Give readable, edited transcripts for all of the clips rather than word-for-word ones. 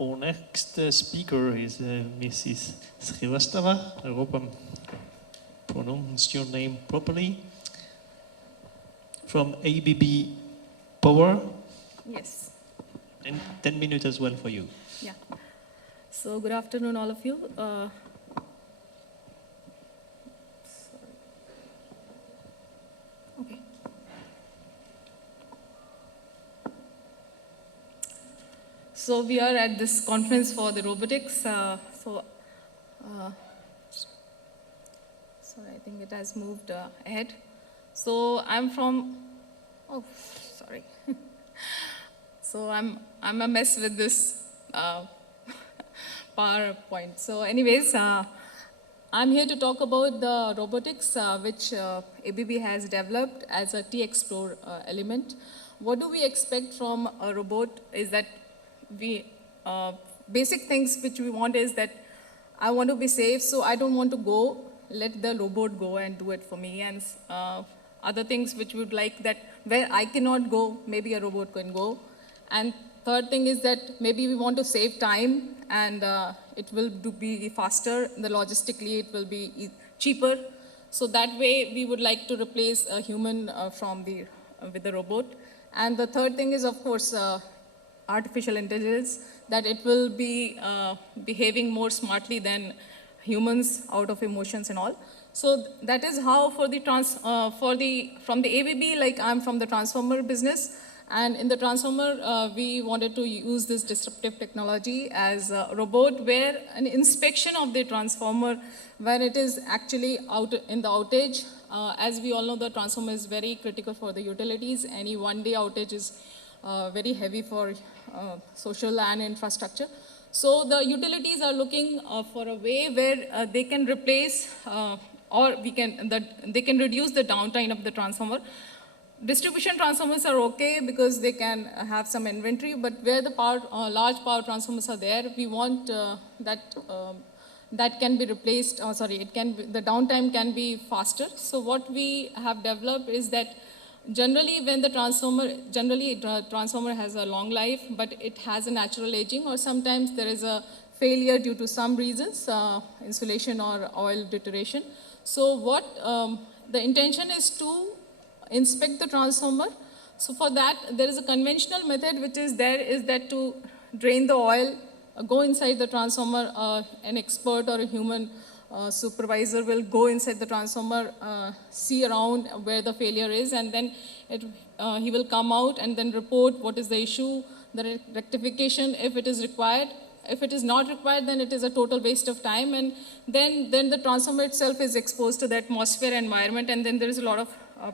Our next speaker is Mrs. Srivastava. I hope I'm pronounced your name properly. From ABB Power. Yes. And 10 minutes as well for you. Yeah. So good afternoon, all of you. Okay. So we are at this conference for the robotics. Sorry, I think it has moved ahead. So I'm from, oh, sorry. So I'm a mess with this PowerPoint. So anyways, I'm here to talk about the robotics which ABB has developed as a T-Explore element. What do we expect from a robot is that basic things which we want is that I want to be safe, so I don't want to go, let the robot go and do it for me. And other things which we would like that where I cannot go, maybe a robot can go. And third thing is that maybe we want to save time and it will be faster, logistically it will be cheaper. So that way we would like to replace a human with the robot. And the third thing is, of course, artificial intelligence, that it will be behaving more smartly than humans out of emotions and all. So that is how from the ABB, like I'm from the transformer business, and in the transformer, we wanted to use this disruptive technology as a robot where an inspection of the transformer when it is actually out in the outage. As we all know, the transformer is very critical for the utilities. Any one-day outage is very heavy for social and infrastructure. So the utilities are looking for a way where they can replace or they can reduce the downtime of the transformer. Distribution transformers are okay because they can have some inventory, but where the large power transformers are there, we want that can be replaced. The downtime can be faster. So what we have developed is that generally the transformer has a long life, but it has a natural aging, or sometimes there is a failure due to some reasons, insulation or oil deterioration. So what the intention is to inspect the transformer. So for that, there is a conventional method which is that to drain the oil, go inside the transformer, an expert or a human supervisor will go inside the transformer, see around where the failure is, and then he will come out and then report what is the issue, the rectification if it is required. If it is not required, then it is a total waste of time, and then the transformer itself is exposed to the atmosphere environment, and then there is a lot of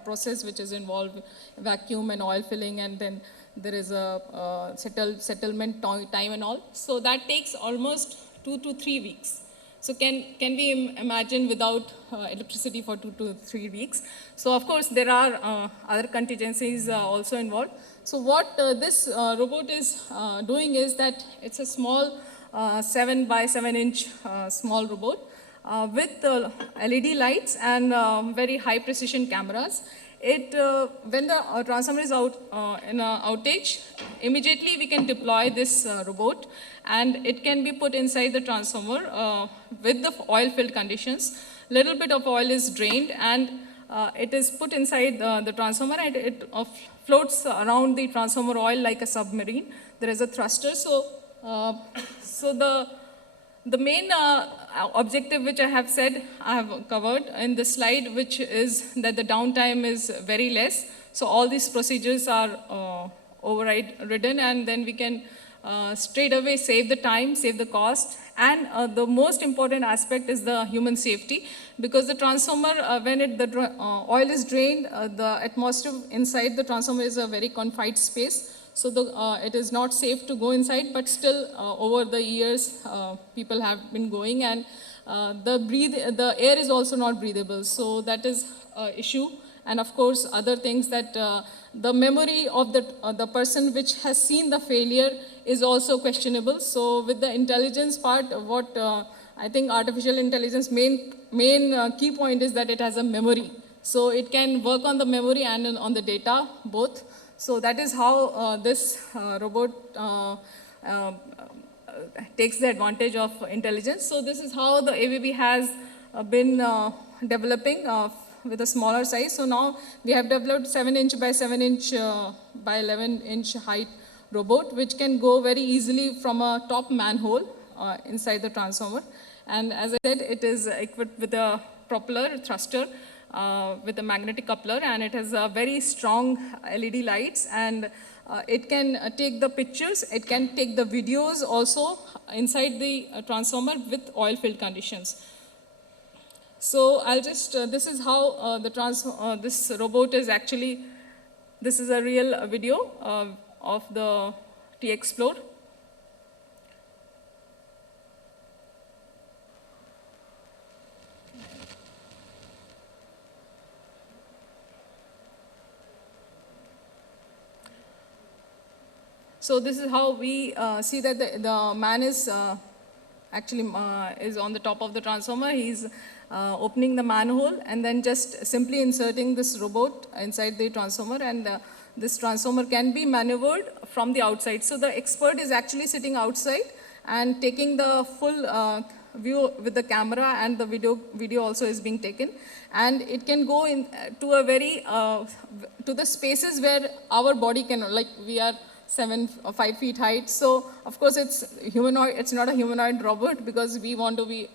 process which is involved, vacuum and oil filling, and then there is a settlement time and all. So that takes almost 2 to 3 weeks. So can we imagine without electricity for 2 to 3 weeks? So of course there are other contingencies also involved. So what this robot is doing is that it's a small 7 by 7 inch small robot with LED lights and very high precision cameras. When the transformer is out in an outage, immediately we can deploy this robot, and it can be put inside the transformer with the oil-filled conditions. Little bit of oil is drained, and it is put inside the transformer, and it floats around the transformer oil like a submarine. There is a thruster. So the main objective which I have covered in this slide, which is that the downtime is very less. So all these procedures are overridden, and then we can straight away save the time, save the cost. And the most important aspect is the human safety, because the transformer, when the oil is drained, the atmosphere inside the transformer is a very confined space. So it is not safe to go inside, but still over the years, people have been going, and the air is also not breathable. So that is an issue. And of course, other things that the memory of the person which has seen the failure is also questionable. So with the intelligence part, what I think artificial intelligence main key point is that it has a memory. So it can work on the memory and on the data, both. So that is how this robot takes the advantage of intelligence. So this is how the ABB has been developing with a smaller size. So now we have developed 7-inch by 7-inch by 11-inch height robot, which can go very easily from a top manhole inside the transformer. And as I said, it is equipped with a propeller thruster with a magnetic coupler, and it has very strong LED lights, and it can take the pictures, it can take the videos also inside the transformer with oil field conditions. So I'll just, this is how this robot is actually, this is a real video of the T-Explore. So this is how we see that the man is actually is on the top of the transformer. He's opening the manhole and then just simply inserting this robot inside the transformer, and this transformer can be maneuvered from the outside. So the expert is actually sitting outside and taking the full view with the camera, and the video also is being taken, and it can go in to a very to the spaces where our body can, like we are 7 or 5 feet height. So of course it's humanoid, it's not a humanoid robot because we want to be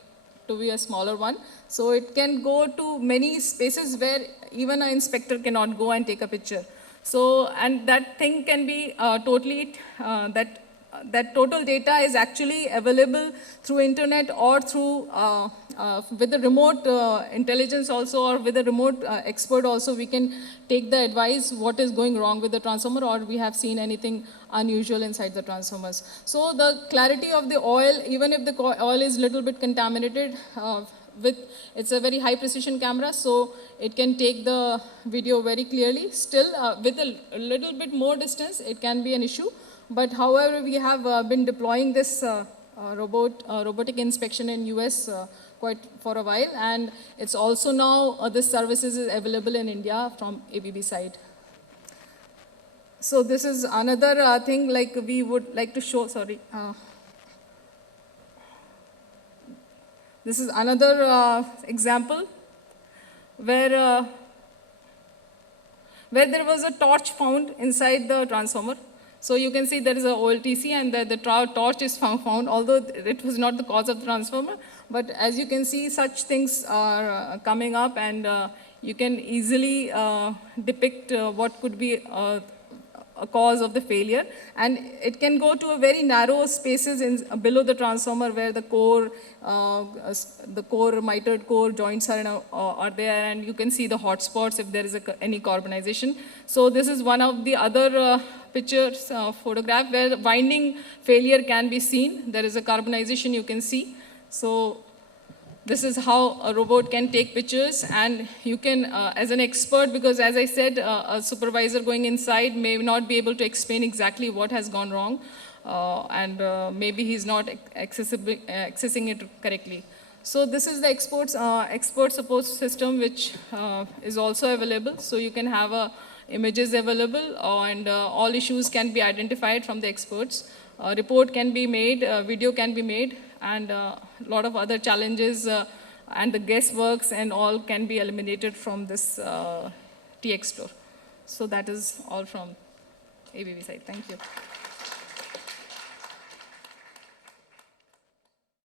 a smaller one. So it can go to many spaces where even an inspector cannot go and take a picture. So, and that thing can be totally, that total data is actually available through internet or through, with the remote intelligence also, or with a remote expert also, we can take the advice what is going wrong with the transformer, or we have seen anything unusual inside the transformers. So the clarity of the oil, even if the oil is little bit contaminated, it's a very high precision camera, so it can take the video very clearly. Still, with a little bit more distance, it can be an issue. But however, we have been deploying this robotic inspection in US quite for a while, and it's also now, this services is available in India from ABB side. So this is another thing like we would like to show, this is another example where there was a torch found inside the transformer. So you can see there is a OLTC, and the torch is found, although it was not the cause of the transformer. But as you can see, such things are coming up, and you can easily depict what could be a cause of the failure. And it can go to a very narrow spaces below the transformer where the core, mitered core joints are there, and you can see the hot spots if there is any carbonization. So this is one of the other pictures, photograph, where the winding failure can be seen. There is a carbonization you can see. So this is how a robot can take pictures, and you can, as an expert, because as I said, a supervisor going inside may not be able to explain exactly what has gone wrong, and maybe he's not accessing it correctly. So this is the expert support system, which is also available. So you can have images available, and all issues can be identified from the experts. A report can be made, video can be made, and a lot of other challenges and the guessworks and all can be eliminated from this T-Explore. So that is all from ABB side. Thank you.